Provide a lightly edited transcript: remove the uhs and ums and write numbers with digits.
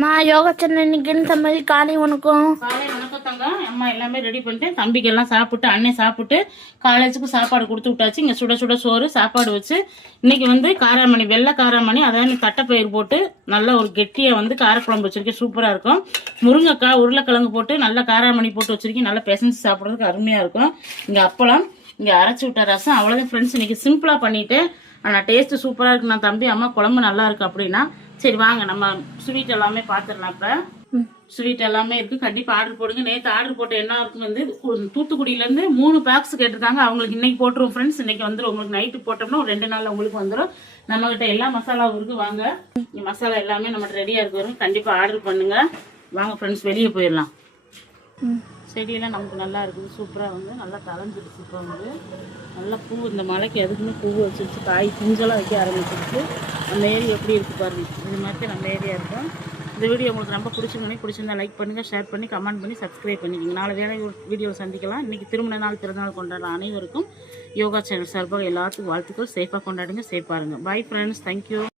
நான் யோகா சேனல் இன்னைக்குன்னு தம்பி காலை வணக்கம். காலை வணக்கம் தங்க. அம்மா எல்லாமே ரெடி பண்ணிட்டேன். தம்பிக்கு எல்லாம் சாப்பிட்டு அண்ணன் சாப்பிட்டு காலேஜுக்கு சாப்பாடு கொடுத்து விட்டாச்சு. இங்கே சுட சுட சோறு சாப்பாடு வச்சு இன்னைக்கு வந்து காராமணி வெள்ளை காராமணி அதாவது தட்டைப்பயிர் போட்டு நல்லா ஒரு கெட்டியை வந்து காரக்குழம்பு வச்சிருக்கேன். சூப்பராக இருக்கும். முருங்கைக்காய் உருளைக்கிழங்கு போட்டு நல்லா காராமணி போட்டு வச்சிருக்கேன். நல்லா பிசைஞ்சு சாப்பிட்றதுக்கு அருமையாக இருக்கும். இங்கே அப்பளம், இங்கே அரைச்சி விட்ட ரசம், அவ்வளோதான் ஃப்ரெண்ட்ஸ். இன்னைக்கு சிம்பிளாக பண்ணிவிட்டு ஆனால் டேஸ்ட்டு சூப்பராக இருக்கு. நான் தம்பி அம்மா குழம்பு நல்லா இருக்கு அப்படின்னா சரி வாங்க நம்ம ஸ்வீட் எல்லாமே பார்த்துடலாம். இப்போ ஸ்வீட் எல்லாமே இருக்குது. கண்டிப்பாக ஆர்டர் போடுங்க. நேற்று ஆர்டர் போட்ட என்ன இருக்கும் வந்து தூத்துக்குடியிலேருந்து 3 பேக்ஸ் கேட்டிருக்காங்க. அவங்களுக்கு இன்னைக்கு போட்டுருவோம் ஃப்ரெண்ட்ஸ். இன்னைக்கு வந்துடும். உங்களுக்கு நைட்டு போட்டோம்னா ஒரு 2 நாளில் உங்களுக்கு வந்துடும். நம்மகிட்ட எல்லா மசாலாவும் இருக்குது. வாங்க இந்த மசாலா எல்லாமே நம்மகிட்ட ரெடியாக இருக்கு வரும். கண்டிப்பாக ஆர்டர் பண்ணுங்கள். வாங்க ஃப்ரெண்ட்ஸ் வெளியே போயிடலாம். செடியெல்லாம் நமக்கு நல்லா இருக்குது. சூப்பராக வந்து நல்லா கலந்துடுச்சு. இப்போ வந்து நல்லா பூ இந்த மலைக்கு எதுக்குமே பூ வச்சுருச்சு. காய் பிஞ்செல்லாம் வைக்க ஆரம்பிச்சிருச்சு. நம்ம ஏரியா எப்படி இருக்குது பாருங்க. இது மாதிரி நம்ம ஏரியா இருக்கும். இந்த வீடியோ உங்களுக்கு ரொம்ப பிடிச்சிருந்தா லைக் பண்ணுங்கள், ஷேர் பண்ணி கமெண்ட் பண்ணி சப்ஸ்கிரைப் பண்ணிக்கோங்க. நாளை வேலை வீடியோவில் சந்திக்கலாம். இன்றைக்கி திருமண நாள் பிறந்தநாள் கொண்டாடுற அனைவருக்கும் யோகா சேனல் சார்பாக எல்லாத்துக்கும் வாழ்த்துக்கள். சேஃபாக கொண்டாடுங்க, சேஃபாக இருங்க. Bye friends, thank you.